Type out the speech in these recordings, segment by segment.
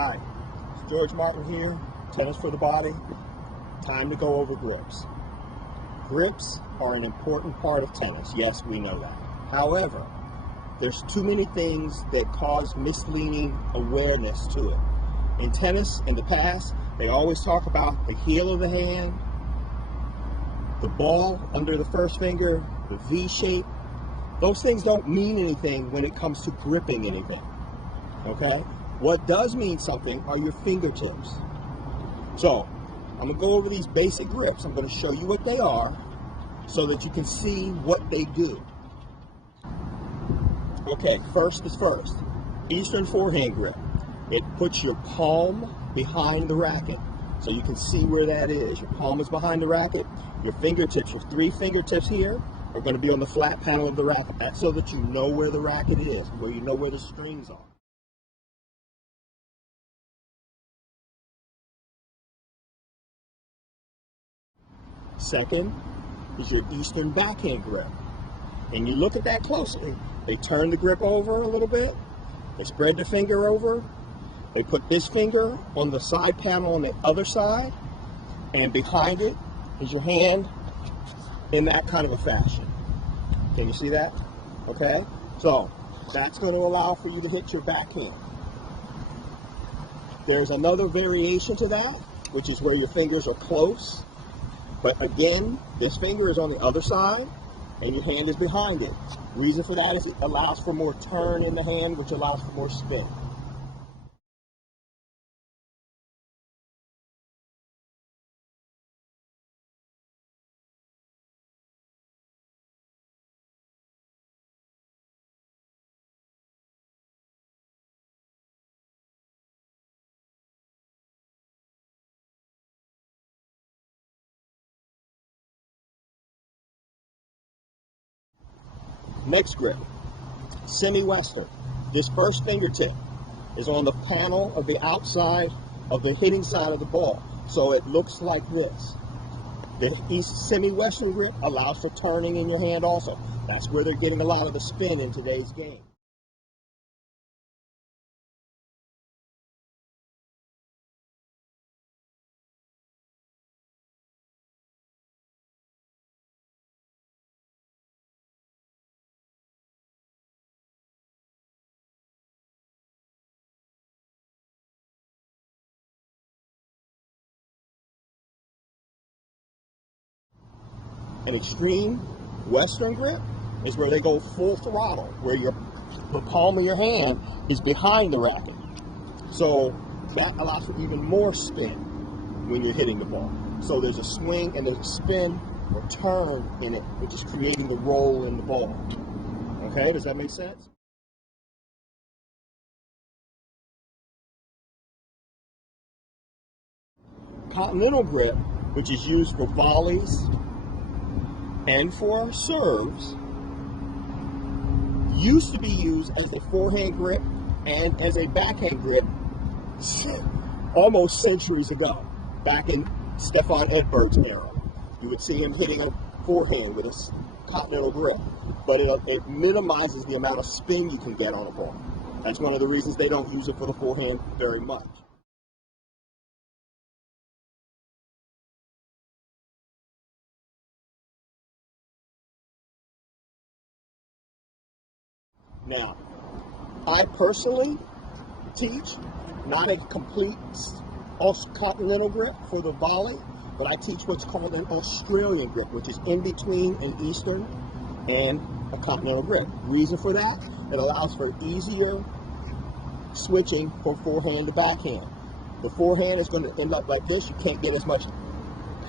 Hi, it's George Martin here, Tennis for the Body. Time to go over grips. Grips are an important part of tennis. Yes, we know that. However, there's too many things that cause misleading awareness to it. In tennis, in the past, they always talk about the heel of the hand, the ball under the first finger, the V shape. Those things don't mean anything when it comes to gripping anything, okay? What does mean something are your fingertips. So, I'm going to go over these basic grips. I'm going to show you what they are so that you can see what they do. Okay, first is first. Eastern forehand grip. It puts your palm behind the racket. So you can see where that is. Your palm is behind the racket. Your fingertips, your three fingertips here, are going to be on the flat panel of the racket. That's so that you know where the racket is, where you know where the strings are. Second is your Eastern backhand grip. And you look at that closely. They turn the grip over a little bit. They spread the finger over. They put this finger on the side panel on the other side. And behind it is your hand in that kind of a fashion. Can you see that? Okay? So, that's going to allow for you to hit your backhand. There's another variation to that, which is where your fingers are close. But again, this finger is on the other side, and your hand is behind it. Reason for that is it allows for more turn in the hand, which allows for more spin. Next grip, Simi-Western. This first fingertip is on the panel of the outside of the hitting side of the ball. So it looks like this. The Simi-Western grip allows for turning in your hand also. That's where they're getting a lot of the spin in today's game. An extreme Western grip is where they go full throttle, where the palm of your hand is behind the racket. So that allows for even more spin when you're hitting the ball. So there's a swing and there's a spin or turn in it, which is creating the roll in the ball. Okay, does that make sense? Continental grip, which is used for volleys and for serves, used to be used as a forehand grip and as a backhand grip almost centuries ago, back in Stefan Edberg's era. You would see him hitting a forehand with a continental grip, but it minimizes the amount of spin you can get on a ball. That's one of the reasons they don't use it for the forehand very much. Now, I personally teach not a complete continental grip for the volley, but I teach what's called an Australian grip, which is in between an Eastern and a continental grip. Reason for that, it allows for easier switching from forehand to backhand. The forehand is going to end up like this. You can't get as much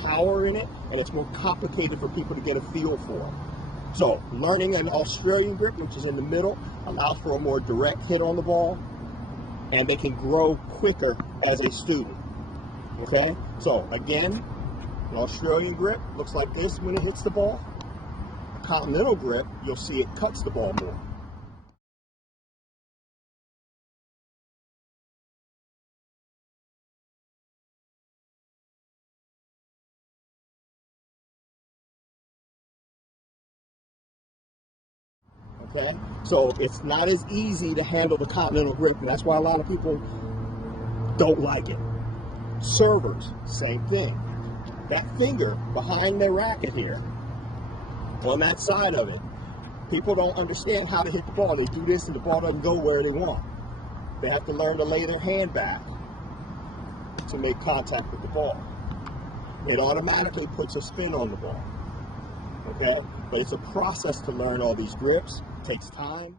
power in it, and it's more complicated for people to get a feel for it. So, learning an Australian grip, which is in the middle, allows for a more direct hit on the ball, and they can grow quicker as a student. Okay? So, again, an Australian grip looks like this when it hits the ball. A continental grip, you'll see it cuts the ball more. Okay, so it's not as easy to handle the continental grip, and that's why a lot of people don't like it. Servers, same thing. That finger behind the racket here, on that side of it, people don't understand how to hit the ball. They do this and the ball doesn't go where they want. They have to learn to lay their hand back to make contact with the ball. It automatically puts a spin on the ball. Okay? But it's a process to learn all these grips. It takes time.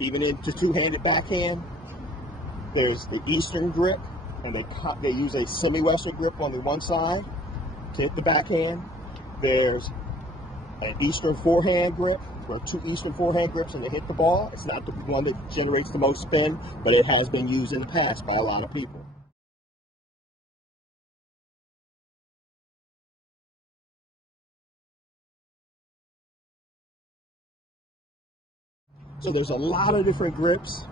Even in the two-handed backhand, there's the Eastern grip, and they use a Simi-Western grip on the one side to hit the backhand. There's an Eastern forehand grip, or two Eastern forehand grips, and they hit the ball. It's not the one that generates the most spin, but it has been used in the past by a lot of people. So there's a lot of different grips,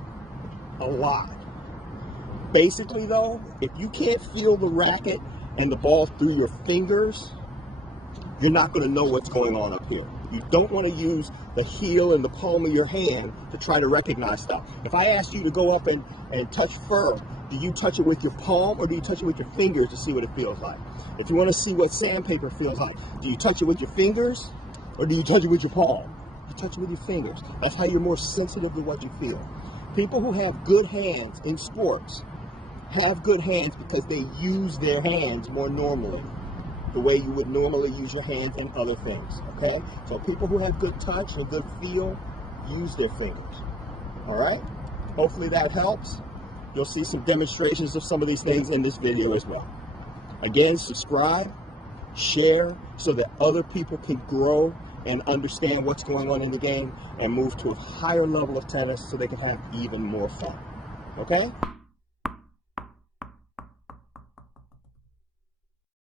a lot. Basically though, if you can't feel the racket and the ball through your fingers, you're not going to know what's going on up here. You don't want to use the heel and the palm of your hand to try to recognize stuff. If I asked you to go up and touch fur, do you touch it with your palm or do you touch it with your fingers to see what it feels like? If you want to see what sandpaper feels like, do you touch it with your fingers or do you touch it with your palm? You touch it with your fingers. That's how you're more sensitive to what you feel. People who have good hands in sports have good hands because they use their hands more normally, the way you would normally use your hands in other things, okay? So people who have good touch or good feel, use their fingers, all right? Hopefully that helps. You'll see some demonstrations of some of these things in this video as well. Again, subscribe, share, so that other people can grow and understand what's going on in the game and move to a higher level of tennis so they can have even more fun, okay?